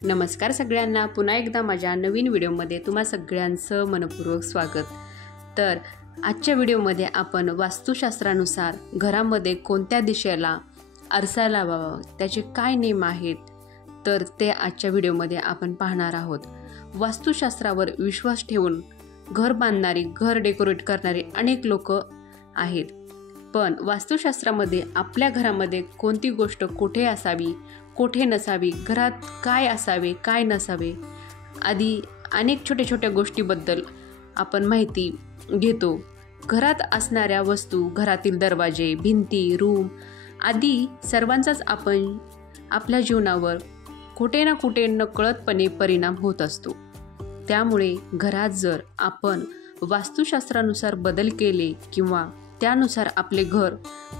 नमस्कार सगळ्यांना, पुन्हा एकदा माझ्या नवीन व्हिडिओमध्ये तुम्हा सगळ्यांचं मनपूर्वक स्वागत। तर आजच्या व्हिडिओमध्ये आपण वास्तुशास्त्रानुसार घरामध्ये कोणत्या दिशेला आरसा लावावा त्याचे काय नियम आहेत तर ते आजच्या व्हिडिओमध्ये आपण पाहणार आहोत। वास्तुशास्त्रावर विश्वास ठेवून घर बांधणारी, घर डेकोरेट करणारे अनेक लोक आहेत, पण वास्तुशास्त्रामध्ये आपल्या घरामध्ये कोणती गोष्ट कुठे असावी, कोठे नसावी, घरात काय असावे, काय नसावे आदी अनेक छोट्या छोट्या गोष्टीबद्दल आपण माहिती घेतो। घरात असणाऱ्या वस्तू, घरातील दरवाजे, भिंती, रूम आदी सर्वांचाच आपण आपल्या जीवनावर कुठे ना कुठे नकळतपणे परिणाम होत असतो। त्यामुळे घरात जर आपण वास्तुशास्त्रानुसार बदल केले किंवा त्यानुसार आपले घर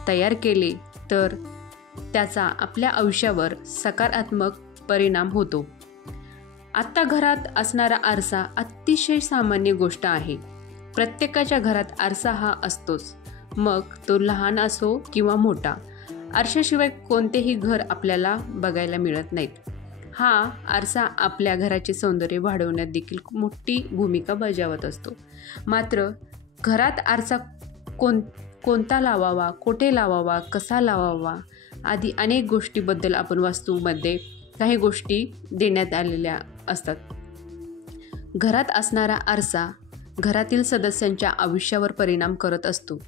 तयार केले तर त्याचा आपल्या आयुष्यावर सकारात्मक परिणाम होतो। आता घरात असणारा आरसा अतिशय सामान्य गोष्ट आहे। प्रत्येकाच्या घरात आरसा हा असतोच, मग तो लहान असो किंवा मोठा। आरशाशिवाय कोणतेही घर आपल्याला बघायला मिळत नाहीत। हा आरसा आपल्या घराचे सौंदर्य वाढवण्यात देखील मोठी भूमिका बजावत असतो। मात्र घरात आरसा कोणता लावावा, कुठे लावावा, कसा लावावा आदी अनेक गोष्टीबद्दल आपण वास्तूमध्ये काही गोष्टी देण्यात आलेल्या असतात। घरात असणारा आरसा घरातील सदस्यांच्या आयुष्यावर परिणाम करत असतो।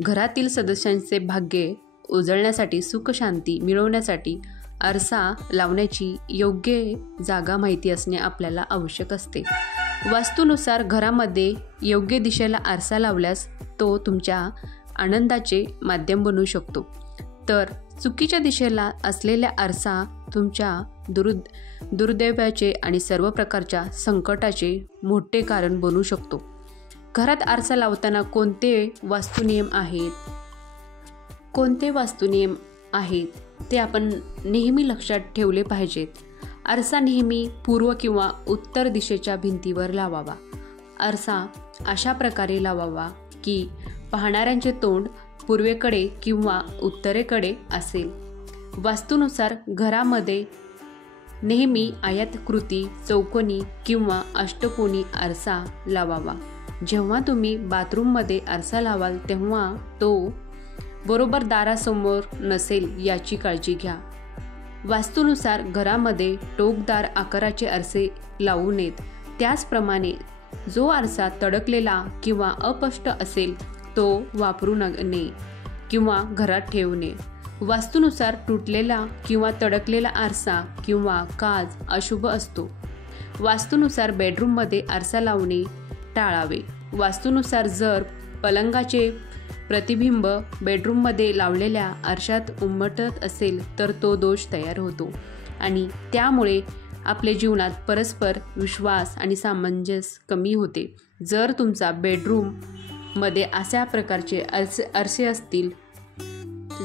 घरातील सदस्यांचे भाग्य उजळण्यासाठी, सुख शांती मिळवण्यासाठी आरसा लावण्याची योग्य जागा माहिती असणे आपल्याला आवश्यक असते। वास्तूनुसार घरामध्ये योग्य दिशेला आरसा लावल्यास तो तुमच्या आनंदाचे माध्यम बनू शकतो, तर चुकीच्या दिशेला असलेला आरसा तुमच्या दुर्दैवाचे आणि सर्व प्रकारच्या संकटाचे मोठे कारण बनू शकतो। घरात आरसा लावताना कोणते वास्तुनियम आहेत ते आपण नेहमी लक्षात ठेवले पाहिजेत। आरसा नेहमी पूर्व किंवा उत्तर दिशेच्या भिंतीवर लावावा। आरसा अशा प्रकारे लावावा की पाहणाऱ्यांचे तोंड पूर्वेकडे किंवा उत्तरेकडे असेल। वास्तूनुसार घरामध्ये नेहमी आयताकृती, चौकोनी किंवा अष्टकोनी आरसा लावावा। जेव्हा तुम्ही बाथरूममध्ये आरसा लावाल तेव्हा तो बरोबर दारासमोर नसेल याची काळजी घ्या। वास्तूनुसार घरामध्ये टोकदार आकाराचे आरसे लावू नयेत। त्याचप्रमाणे जो आरसा तडकलेला किंवा अस्पष्ट असेल तो वापरू नये किंवा घरात ठेवू नये। वास्तूनुसार तुटलेला किंवा तडकलेला आरसा किंवा काच अशुभ असतो। वास्तूनुसार बेडरूममध्ये आरसा लावणे टाळावे। वास्तूनुसार जर पलंगाचे प्रतिबिंब बेडरूममध्ये लावलेल्या आरशात उमटत असेल तर तो दोष तयार होतो आणि त्यामुळे आपल्या जीवनात परस्पर विश्वास आणि सामंजस्य कमी होते। जर तुमचा बेडरूममध्ये अशा प्रकारचे आरसे असतील,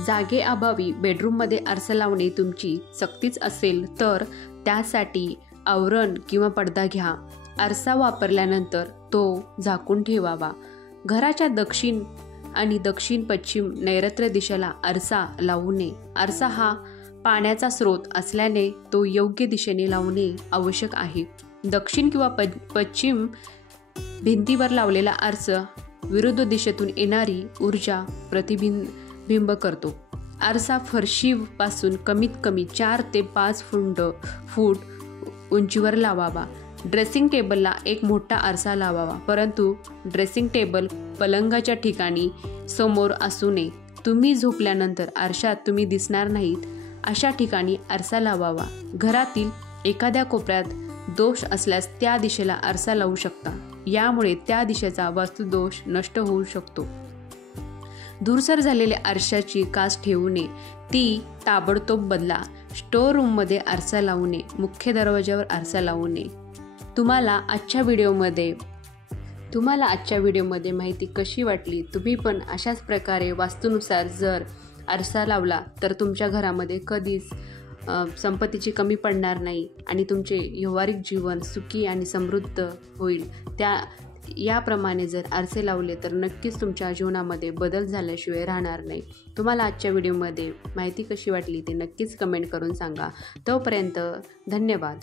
जागेअभावी बेडरूममध्ये आरसा लावणे तुमची सक्तीच असेल तर त्यासाठी आवरण किंवा पडदा घ्या। आरसा वापरल्यानंतर तो झाकून ठेवावा। घराच्या दक्षिण आणि दक्षिण-पश्चिम नैऋत्य दिशेला आरसा लावू नये। आरसा हा पाण्याचा स्रोत असल्याने तो योग्य दिशेने लावणे आवश्यक आहे। दक्षिण किंवा पश्चिम भिंतीवर लावलेला आरसा विरुद्ध दिशेतून येणारी ऊर्जा प्रतिबिंब करतो। आरसा फरशीपासून कमीत कमी 4 ते 5 फूट उंचीवर लावावा। ड्रेसिंग टेबलला एक मोठा आरसा लावावा, परंतु ड्रेसिंग टेबल पलंगाच्या ठिकाणी समोर असू नये। तुम्ही झोपल्यानंतर आरशात तुम्ही दिसणार नाहीत अशा ठिकाणी आरसा लावावा। घरातील एखाद्या कोपऱ्यात दोष असल्यास त्या दिशेला आरसा लावू शकता। यामुळे त्या दिशेचा वास्तुदोष नष्ट होऊ शकतो। धूसर झालेल्या आरशाची काच ठेवू नये, ती ताबडतोब बदला। स्टोअर रूममध्ये आरसा लावू नये, मुख्य दरवाजावर आरसा लावू नये। तुम्हाला आजच्या व्हिडिओमध्ये माहिती कशी वाटली? तुम्ही पण अशाच प्रकारे वास्तूनुसार जर आरसा लावला तर तुमच्या घरामध्ये कधीच संपत्तीची कमी पडणार नाही आणि तुमचे व्यावहारिक जीवन सुखी आणि समृद्ध होईल। याप्रमाणे जर आरसे लावले तर नक्कीच तुमच्या जीवनामध्ये बदल झाल्याशिवाय राहणार नाही। तुम्हाला आजच्या व्हिडिओमध्ये माहिती कशी वाटली ते नक्कीच कमेंट करून सांगा। तोपर्यंत धन्यवाद।